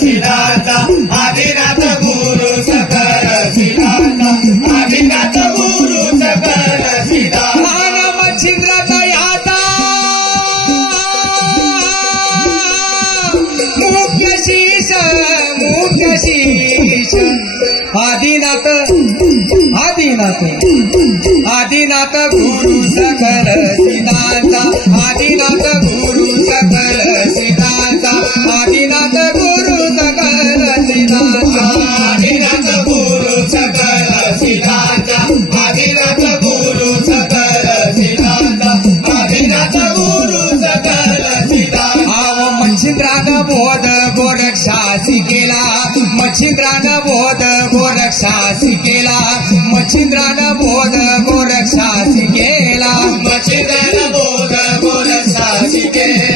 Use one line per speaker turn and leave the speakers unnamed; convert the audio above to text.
सिद्धांत आदिनाथ गुरु सकल सिद्धांत आदिनाथ गुरु सकल सिद्धांत
मानव छिद्रतयाता मुख्य शीश मुख्य शीश आदिनाथ आदिनाथ आदिनाथ मच्छिंद्रानं बोध गोरक्षासी केला मच्छिंद्रानं बोध गोरक्षासी केला मच्छिंद्रानं बोध गोरक्षासी केला
मच्छिंद्रन बोध गोरक्षासी केला